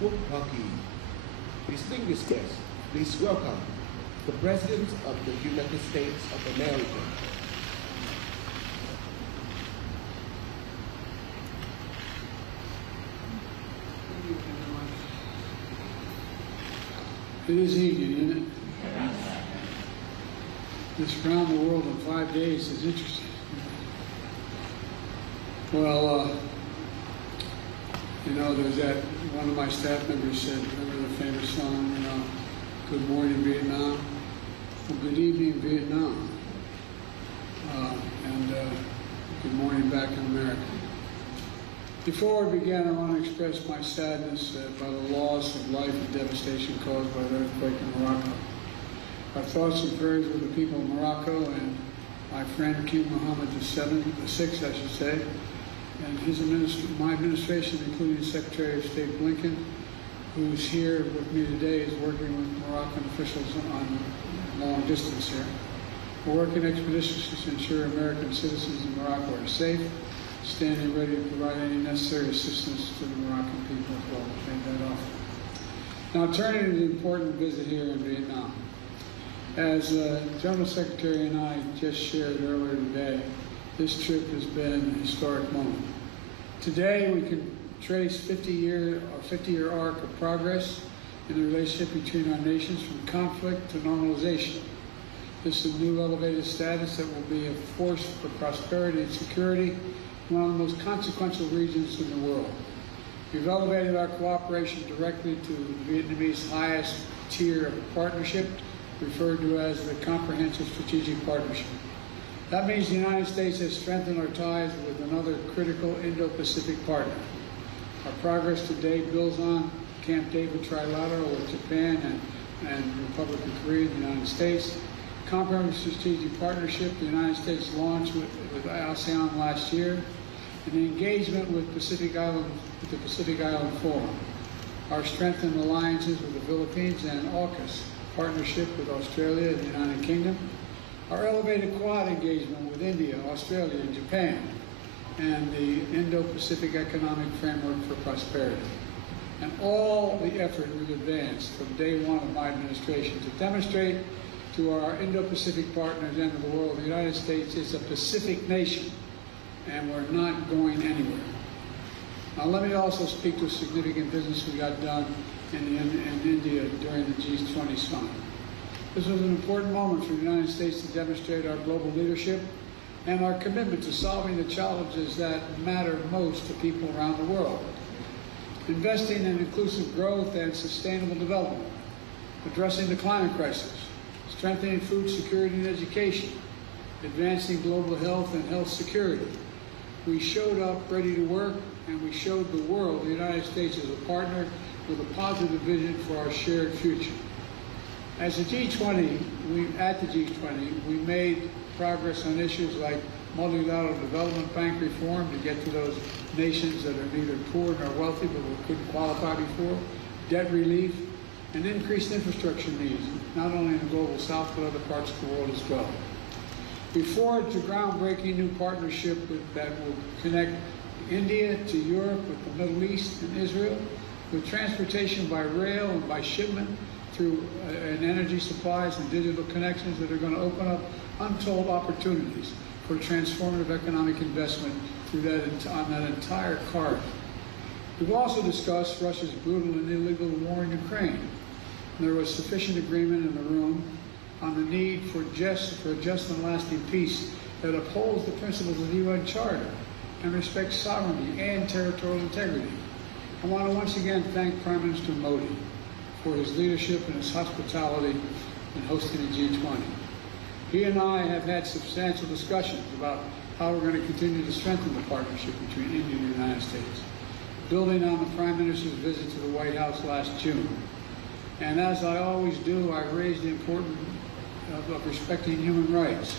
Phuc Hockey. Distinguished guests, please welcome the President of the United States of America. It is evening, isn't it? This around the world in 5 days is interesting. Well, there's that, one of my staff members said, remember the famous song, Good Morning Vietnam? Well, good evening Vietnam. And good morning back in America. Before I begin, I want to express my sadness by the loss of life and devastation caused by the earthquake in Morocco. Our thoughts and prayers with the people of Morocco and my friend King Mohammed VI, I should say, and my administration, including Secretary of State Blinken, who's here with me today, is working with Moroccan officials on long distance here. We're working expeditiously to ensure American citizens in Morocco are safe, standing ready to provide any necessary assistance to the Moroccan people as well. Thank that off. Now, turning to the important visit here in Vietnam. As General Secretary and I just shared earlier today, this trip has been a historic moment. Today, we can trace 50-year arc of progress in the relationship between our nations from conflict to normalization. This is a new elevated status that will be a force for prosperity and security in one of the most consequential regions in the world. We've elevated our cooperation directly to the Vietnamese highest tier of partnership, referred to as the Comprehensive Strategic Partnership. That means the United States has strengthened our ties with another critical Indo-Pacific partner. Our progress today builds on Camp David Trilateral with Japan and Republic of Korea and the United States. Comprehensive Strategic Partnership the United States launched with ASEAN last year, and the engagement with the Pacific Island Forum. Our strengthened alliances with the Philippines and AUKUS partnership with Australia and the United Kingdom. Our elevated Quad engagement with India, Australia, and Japan, and the Indo-Pacific Economic Framework for Prosperity. And all the effort we've advanced from day one of my administration to demonstrate to our Indo-Pacific partners and to the world, the United States is a Pacific nation, and we're not going anywhere. Now let me also speak to significant business we got done in India during the G20 summit. This was an important moment for the United States to demonstrate our global leadership and our commitment to solving the challenges that matter most to people around the world. Investing in inclusive growth and sustainable development, addressing the climate crisis, strengthening food security and education, advancing global health and health security. We showed up ready to work, and we showed the world the United States is a partner with a positive vision for our shared future. At the G20, we made progress on issues like multilateral development bank reform to get to those nations that are neither poor nor wealthy but we couldn't qualify before, debt relief, and increased infrastructure needs, not only in the global south but other parts of the world as well. We forged a groundbreaking new partnership that will connect India to Europe with the Middle East and Israel, with transportation by rail and by shipment through and energy supplies and digital connections that are going to open up untold opportunities for transformative economic investment on that entire corridor. We've also discussed Russia's brutal and illegal war in Ukraine. There was sufficient agreement in the room on the need for a just and lasting peace that upholds the principles of the UN Charter and respects sovereignty and territorial integrity. I want to once again thank Prime Minister Modi for his leadership and his hospitality in hosting the G20. He and I have had substantial discussions about how we're going to continue to strengthen the partnership between India and the United States, building on the Prime Minister's visit to the White House last June. And as I always do, I raised the importance of respecting human rights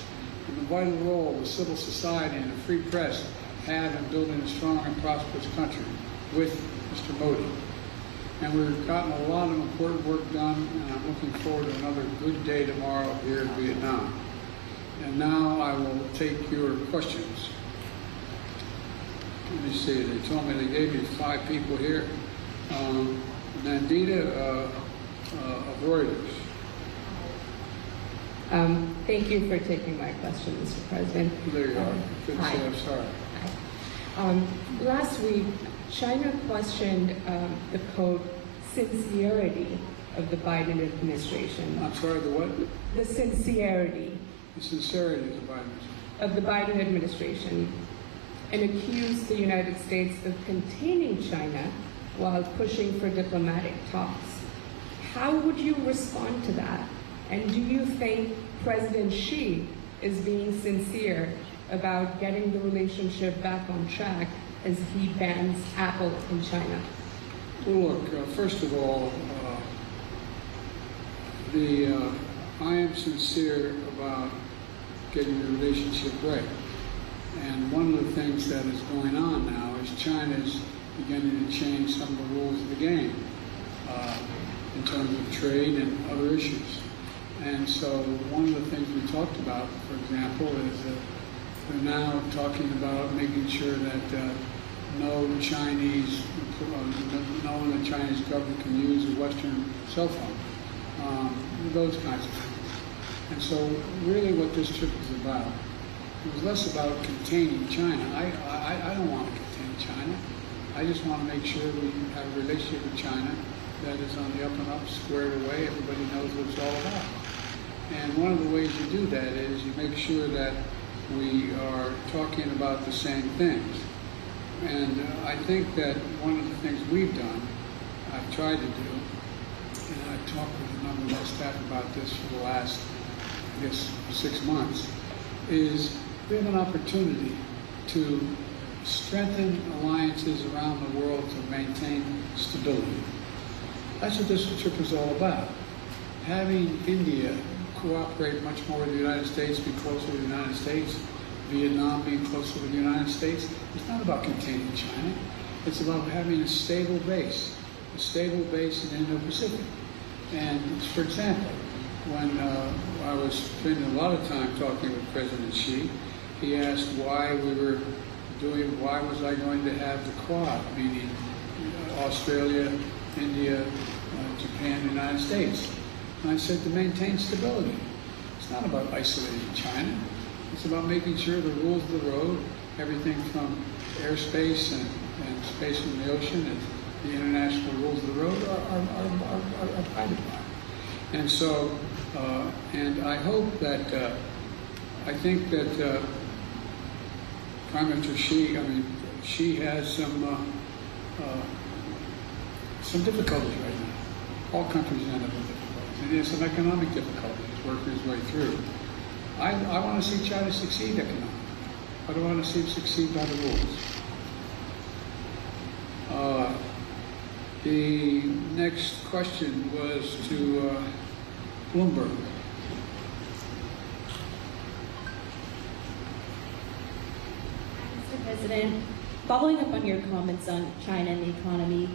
and the vital role of civil society and the free press have in building a strong and prosperous country with Mr. Modi. And we've gotten a lot of important work done, and I'm looking forward to another good day tomorrow here in Vietnam. And now I will take your questions. Let me see, they told me they gave me 5 people here. Nandita of Reuters. Thank you for taking my question, Mr. President. There you are. Good to Hi. say I'm sorry. Last week, China questioned the quote sincerity of the Biden administration. I'm sorry, the what? The sincerity The sincerity of the Biden administration. of the Biden administration, and accused the United States of containing China while pushing for diplomatic talks. How would you respond to that? And do you think President Xi is being sincere about getting the relationship back on track as he bans Apple in China? Well, look, first of all, I am sincere about getting the relationship right. And one of the things that is going on now is China's beginning to change some of the rules of the game in terms of trade and other issues. And so one of the things we talked about, for example, is that we're now talking about making sure that no one the Chinese government can use a Western cell phone, those kinds of things. And so really what this trip is about, it was less about containing China. I don't want to contain China. I just want to make sure we have a relationship with China that is on the up and up, squared away. Everybody knows what it's all about. And one of the ways you do that is you make sure that we are talking about the same things. And I think that one of the things we've done, I've tried to do, and I've talked with a number of my staff about this for the last, I guess, 6 months, is we have an opportunity to strengthen alliances around the world to maintain stability. That's what this trip is all about. Having India cooperate much more with the United States, be closer to the United States, Vietnam being closer to the United States, it's not about containing China. It's about having a stable base in Indo-Pacific. And for example, when I was spending a lot of time talking with President Xi, he asked why was I going to have the Quad, meaning Australia, India, Japan, the United States. And I said to maintain stability. It's not about isolating China. It's about making sure the rules of the road, everything from airspace and space in the ocean and the international rules of the road are abided by. And so, and I hope that, I think that Prime Minister Xi has some difficulties right now. All countries end up with difficulties. And he has some economic difficulties working his way through. I want to see China succeed economically. I don't want to see it succeed by the rules. The next question was to Bloomberg. Mr. President, following up on your comments on China and the economy,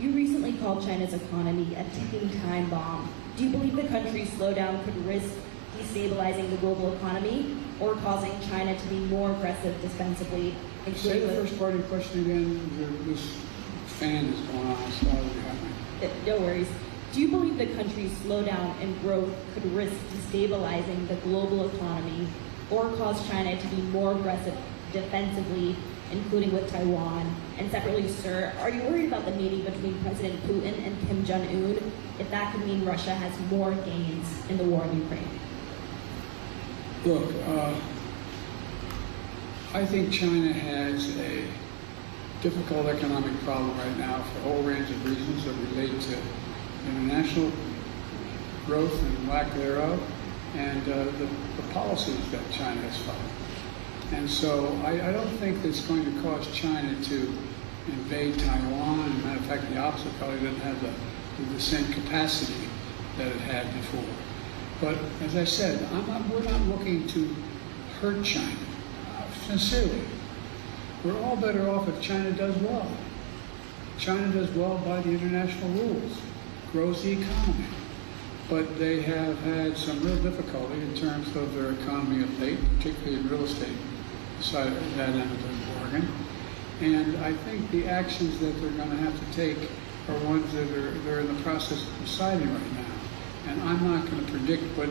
you recently called China's economy a ticking time bomb. Do you believe the country's slowdown could risk destabilizing the global economy or causing China to be more aggressive defensively? Say the first part of your question again. This fan is going on. I saw it behind me. No worries. Do you believe the country's slowdown in growth could risk destabilizing the global economy or cause China to be more aggressive defensively, including with Taiwan? And separately, sir, are you worried about the meeting between President Putin and Kim Jong-un, if that could mean Russia has more gains in the war in Ukraine? Look, I think China has a difficult economic problem right now for a whole range of reasons that relate to international growth and lack thereof, and the policies that China has followed. And so I don't think it's going to cause China to invade Taiwan. As a matter of fact, the opposite, probably doesn't have the same capacity that it had before. But as I said, we're not looking to hurt China. Sincerely, we're all better off if China does well. China does well by the international rules, grows the economy. But they have had some real difficulty in terms of their economy of late, particularly in real estate, side of that end of the bargain. And I think the actions that they're going to have to take are ones that are in the process of deciding right now. And I'm not going to predict what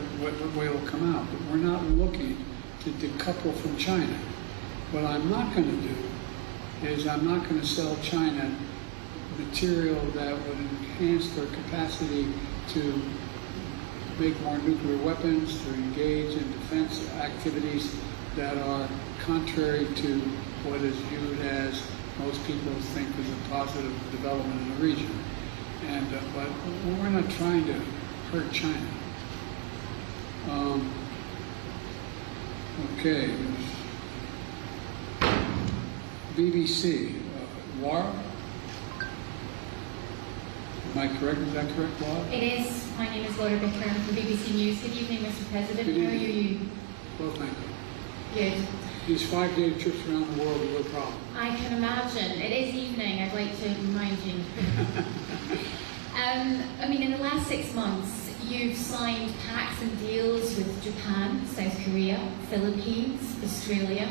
way will come out, but we're not looking to decouple from China. What I'm not going to do is I'm not going to sell China material that would enhance their capacity to make more nuclear weapons, to engage in defense activities that are contrary to what is viewed as most people think is a positive development in the region. And but we're not trying to hurt China. Okay. BBC, Laura? Am I correct? Is that correct, Laura? It is. My name is Laura Bickler from BBC News. Good evening, Mr. President. Good How are evening. you? Well, thank you. Good. These 5-day trips around the world are no problem. I can imagine. It is evening, I'd like to remind you. I mean, in the last 6 months, you've signed pacts and deals with Japan, South Korea, Philippines, Australia,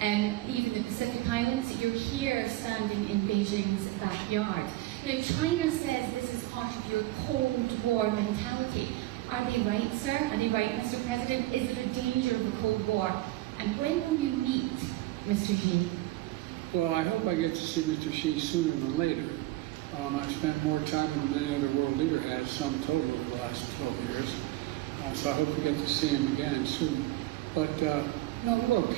and even the Pacific Islands. You're here standing in Beijing's backyard. Now, China says this is part of your Cold War mentality. Are they right, sir? Are they right, Mr. President? Is it a danger of a Cold War? And when will you meet Mr. Xi? Well, I hope I get to see Mr. Xi sooner than later. I've spent more time than any other world leader has, sum total, over the last 12 years. So I hope we get to see him again soon. But, no, look,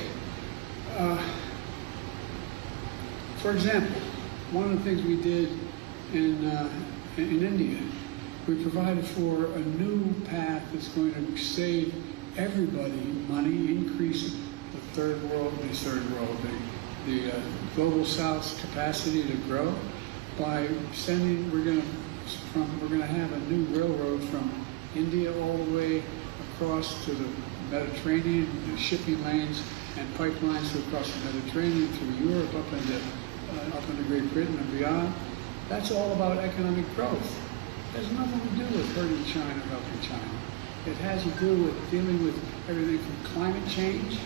for example, one of the things we did in India, we provided for a new path that's going to save everybody money, increase the global South's capacity to grow by sending. We're going to have a new railroad from India all the way across to the Mediterranean, the shipping lanes and pipelines across the Mediterranean through Europe up into Great Britain and beyond. That's all about economic growth. It has nothing to do with hurting China or helping China. It has to do with dealing with everything from climate change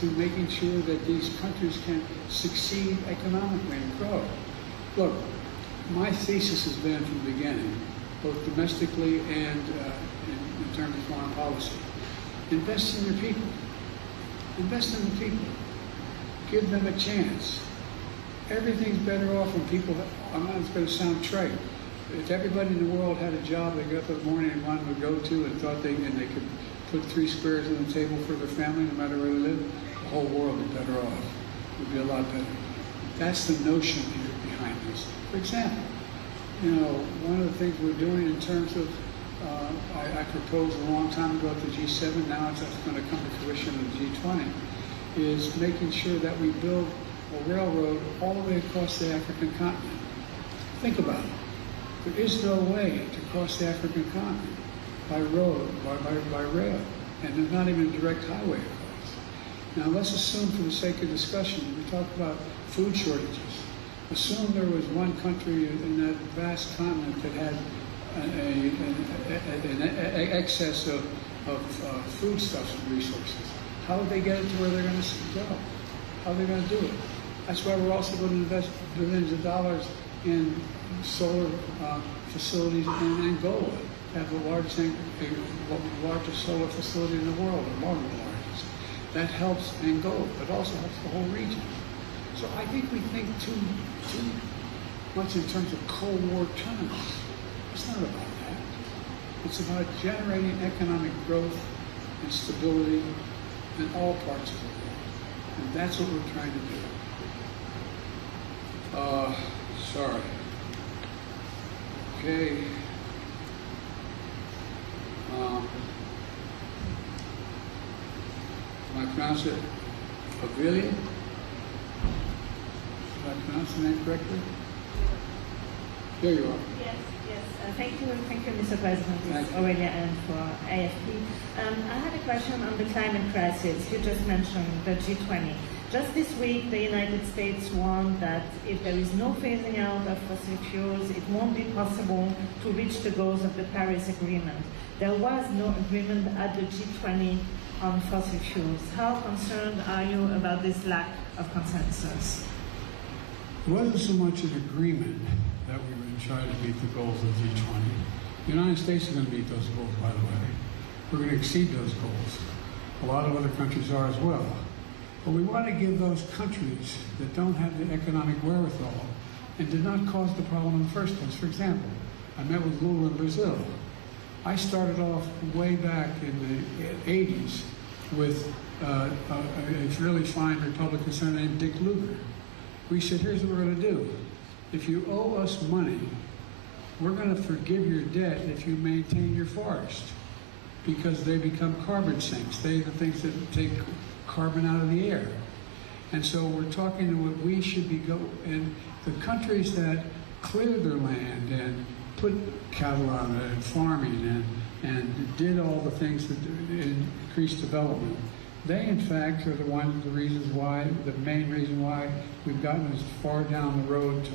to making sure that these countries can succeed economically and grow. Look, my thesis has been from the beginning, both domestically and in terms of foreign policy, invest in your people. Invest in the people. Give them a chance. Everything's better off when people, I'm not going to sound trite, if everybody in the world had a job they got up in the morning and wanted to go to and thought they could put 3 squares on the table for their family no matter where they live, the whole world would be better off. It would be a lot better. That's the notion here behind this. For example, one of the things we're doing in terms of, I proposed a long time ago at the G7, now it's going to come to fruition at the G20, is making sure that we build a railroad all the way across the African continent. Think about it. There is no way to cross the African continent by road, by rail, and there's not even a direct highway across. Now let's assume, for the sake of discussion, we talk about food shortages. Assume there was one country in that vast continent that had an excess of foodstuffs and resources. How would they get it to where they're going to go? How are they going to do it? That's why we're also going to invest billions of dollars in solar facilities in Angola. Have the largest solar facility in the world, or one of the largest. That helps Angola, but also helps the whole region. So I think we think too much in terms of Cold War terms. It's not about that. It's about generating economic growth and stability in all parts of the world. And that's what we're trying to do. Sorry. Okay. Can I pronounce it Avilia? Did I pronounce the name correctly? There you are. Yes. Thank you, Mr. President. It's Aurelia and for AFP. I had a question on the climate crisis. You just mentioned the G20. Just this week, the United States warned that if there is no phasing out of fossil fuels, it won't be possible to reach the goals of the Paris Agreement. There was no agreement at the G20 on fossil fuels. How concerned are you about this lack of consensus? It wasn't so much an agreement that we would try to meet the goals of G20. The United States is going to meet those goals, by the way. We're going to exceed those goals. A lot of other countries are as well. But we want to give those countries that don't have the economic wherewithal and did not cause the problem in the first place. For example, I met with Lula in Brazil. I started off way back in the 80s with a really fine Republican senator named Dick Lugar. We said, here's what we're going to do. If you owe us money, we're going to forgive your debt if you maintain your forest, because they become carbon sinks. They're the things that take carbon out of the air. And so we're talking to what we should be and the countries that cleared their land and put cattle on it and farming and did all the things that increased development. They, in fact, are the main reason why we've gotten as far down the road to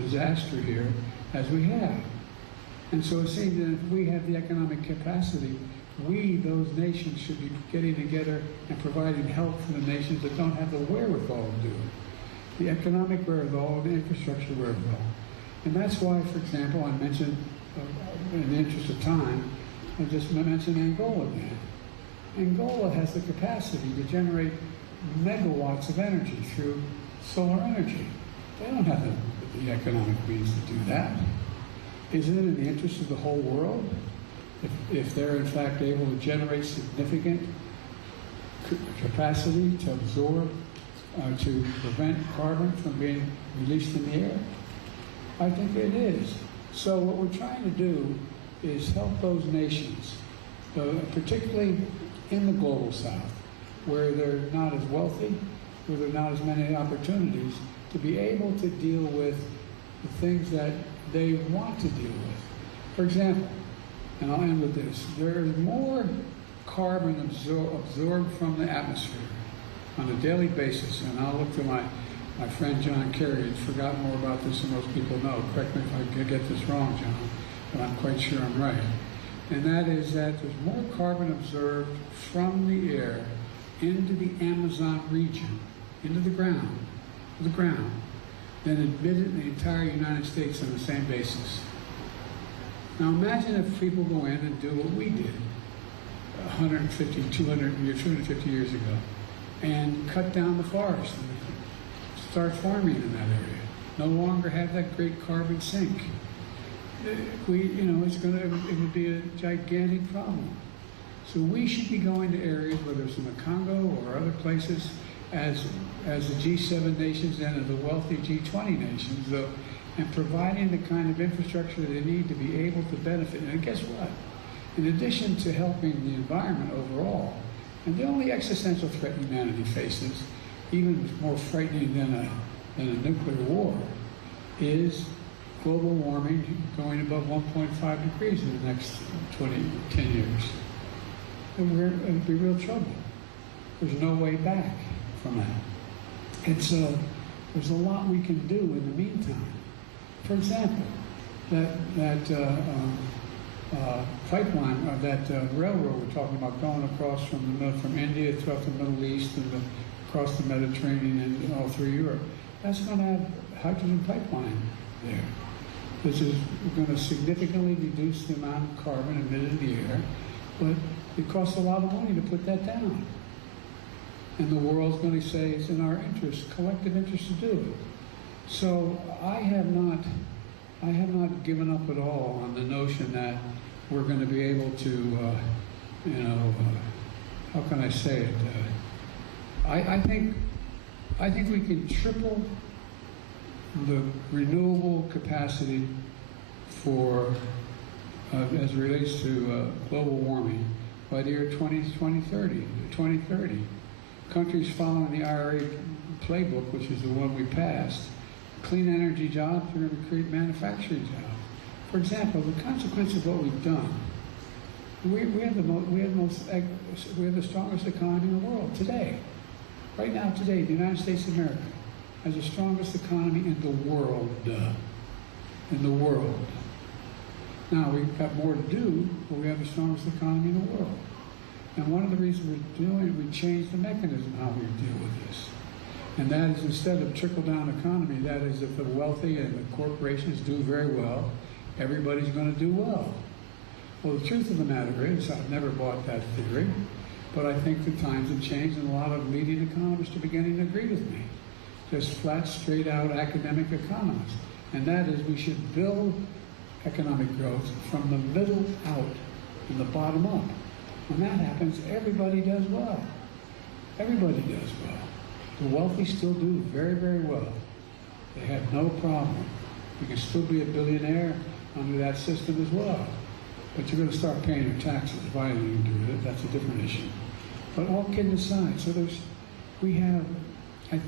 disaster here as we have. And so it seems that if we have the economic capacity, we, those nations, should be getting together and providing help for the nations that don't have the wherewithal to do it. The economic wherewithal, the infrastructure wherewithal. And that's why, for example, I mentioned, in the interest of time, I just mentioned Angola again. Angola has the capacity to generate megawatts of energy through solar energy. They don't have the economic means to do that. Isn't it in the interest of the whole world if they're in fact able to generate significant capacity to absorb, to prevent carbon from being released in the air? I think it is. So what we're trying to do is help those nations, particularly in the global south, where they're not as wealthy, where there are not as many opportunities, to be able to deal with the things that they want to deal with. For example, and I'll end with this, there is more carbon absorbed from the atmosphere on a daily basis, and I'll look to my friend John Kerry, who's forgotten more about this than most people know. Correct me if I get this wrong, John, but I'm quite sure I'm right. And that is that there's more carbon absorbed from the air into the Amazon region, into the ground, than admitted in the entire United States on the same basis. Now imagine if people go in and do what we did 150, 250 years ago, and cut down the forest and start farming in that area. No longer have that great carbon sink. It would be a gigantic problem. So we should be going to areas, whether it's in the Congo or other places, as the G7 nations and as the wealthy G20 nations, and providing the kind of infrastructure that they need to be able to benefit. And guess what? In addition to helping the environment overall, and the only existential threat humanity faces, even more frightening than a nuclear war, is global warming going above 1.5 degrees in the next 10 years. And we're in real trouble. There's no way back from that. And so there's a lot we can do in the meantime. For example, that pipeline, or that railroad we're talking about going across from India throughout the Middle East and across the Mediterranean and all through Europe, that's going to have hydrogen pipeline there. This is going to significantly reduce the amount of carbon emitted in the air, but it costs a lot of money to put that down. And the world's going to say it's in our interest, collective interest to do it. So I have not given up at all on the notion that we're going to be able to, how can I say it? I think we can triple the renewable capacity for, as it relates to global warming, by the year 2030. Countries following the IRA playbook, which is the one we passed, clean energy jobs are going to create manufacturing jobs. For example, the consequence of what we've done, we have the strongest economy in the world today. Right now, today, the United States of America has the strongest economy in the world. Now, we've got more to do, but we have the strongest economy in the world. And one of the reasons we're doing it, we changed the mechanism how we deal with this. And that is, instead of trickle-down economy, that is, if the wealthy and the corporations do very well, everybody's going to do well. Well, the truth of the matter is, I've never bought that theory, but I think the times have changed and a lot of leading economists are beginning to agree with me. Just flat, straight out academic economists. And that is, we should build economic growth from the middle out and the bottom up. When that happens, everybody does well. Everybody does well. The wealthy still do very, very well. They have no problem. You can still be a billionaire under that system as well. But you're going to start paying your taxes. Why do you do it? That's a different issue. But all kidding aside, so I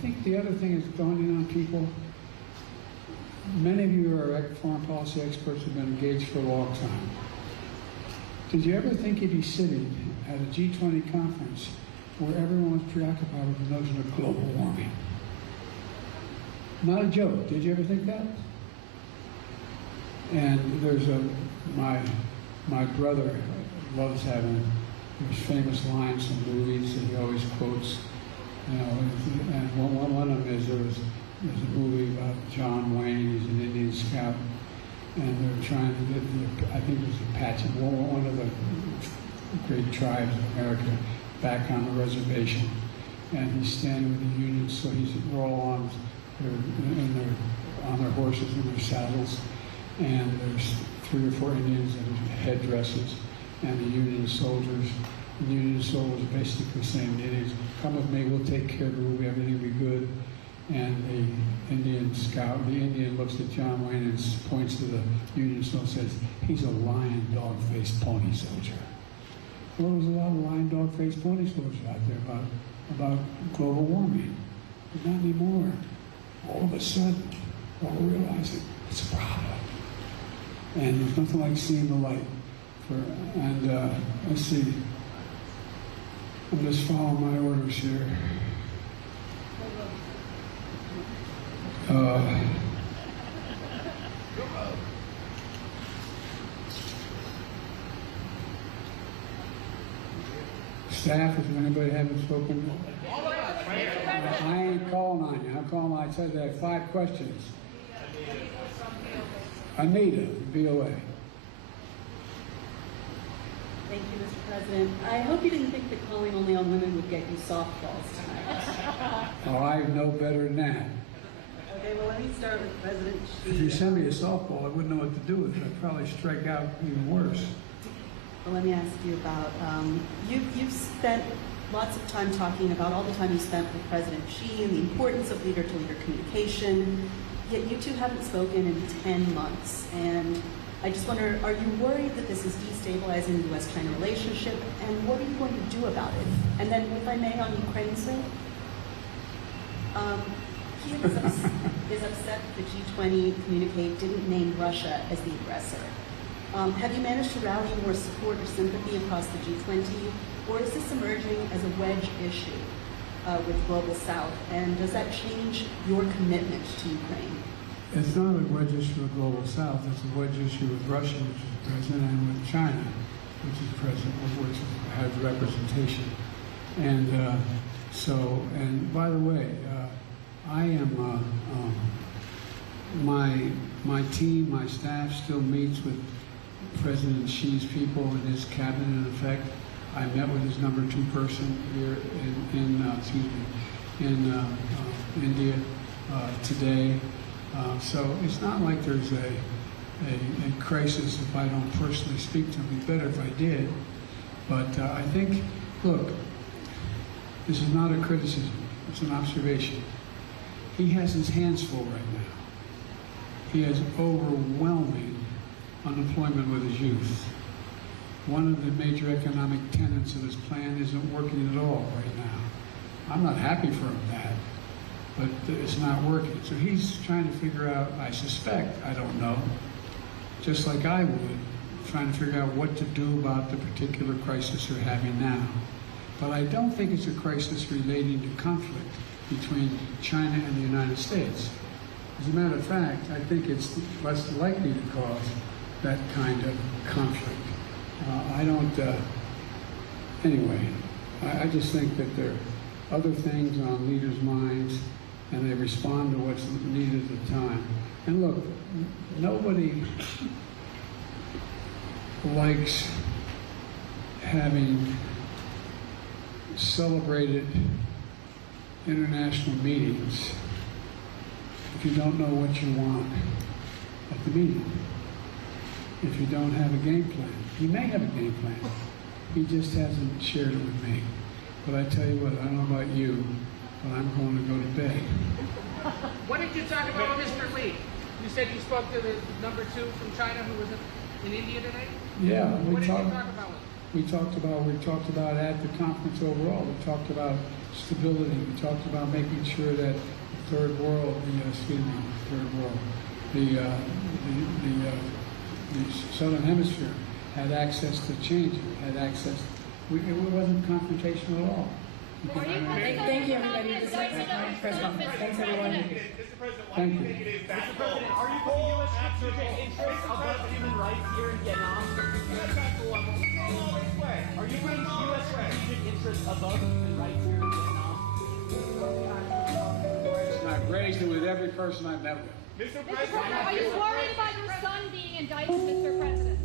think the other thing is dawning on people. Many of you are foreign policy experts who've been engaged for a long time. Did you ever think you'd be sitting at a G20 conference where everyone was preoccupied with the notion of global warming? Not a joke. Did you ever think that? And there's my brother loves having these famous lines from movies that he always quotes. You know, and one of them is there's a movie about John Wayne. He's an Indian scout, and they're trying to get I think it was Apache, one of the great tribes of America, back on the reservation, and he's standing with the Union. So they're all on their horses and their saddles, and there's 3 or 4 Indians in headdresses, and the Union soldiers. The Union soldiers basically saying to the Indians, "Come with me, we'll take care of you, everything will be good." And the Indian looks at John Wayne and points to the Union soldier and says, "He's a lion, dog-faced pony soldier." Well, there's a lot of lion, dog-faced pony soldiers out there about global warming. But not anymore. All of a sudden, we're all realizing it's a problem. And there's nothing like seeing the light. Let's see. I'm just following my orders here. Staff, if anybody haven't spoken, I ain't calling on you. I'm calling. I said I have 5 questions. Anita, VOA. Thank you, Mr. President. I hope you didn't think that calling only on women would get you softballs tonight. Oh, I know better than that. Okay, well, let me start with President Xi. If you send me a softball, I wouldn't know what to do with it. I'd probably strike out even worse. Well, let me ask you about, you've spent lots of time talking about all the time you spent with President Xi and the importance of leader-to-leader communication, yet you two haven't spoken in 10 months. And I just wonder, are you worried that this is destabilizing the U.S.-China relationship, and what are you going to do about it? And then, if I may, on Ukraine, sir, Kiev is upset that the G20 communique didn't name Russia as the aggressor. Have you managed to rally more support or sympathy across the G20, or is this emerging as a wedge issue with the Global South? And does that change your commitment to Ukraine? It's not a wedge issue with the Global South. It's a wedge issue with Russia, which is present, and with China, which is present, which has representation. And and by the way, I am, my team, my staff still meets with President Xi's people and his cabinet, in effect. I met with his number 2 person here in India today. So it's not like there's a crisis if I don't personally speak to him. It'd be better if I did. But I think, look, this is not a criticism. It's an observation. He has his hands full right now. He has overwhelming unemployment with his youth. One of the major economic tenets of his plan isn't working at all right now. I'm not happy for him that, but it's not working. So he's trying to figure out, I suspect, I don't know, just like I would, trying to figure out what to do about the particular crisis we're having now. But I don't think it's a crisis relating to conflict between China and the United States. As a matter of fact, I think it's less likely to cause that kind of conflict. Anyway, I just think that there are other things on leaders' minds, and they respond to what's needed at the time. And look, nobody, likes having celebrated international meetings if you don't know what you want at the meeting. If you don't have a game plan. He may have a game plan. He just hasn't shared it with me. But I tell you what, I don't know about you, but I'm going to go to bed. What did you talk about with Mr. Lee? You said you spoke to the number 2 from China who was in India today? Yeah, What did you talk about with him? we talked about at the conference overall. We talked about stability. We talked about making sure that the third world, the southern hemisphere had access to change. It wasn't confrontational at all. Thank you, everybody. This is my press conference. Thanks, everyone. Thank you. Are you putting U.S. strategic interests above human rights here in Vietnam? Are you putting U.S. strategic interests above human rights here in Vietnam? I've raised it with every person I've met with. Mr. President, are you worried about your son being indicted, Mr. President?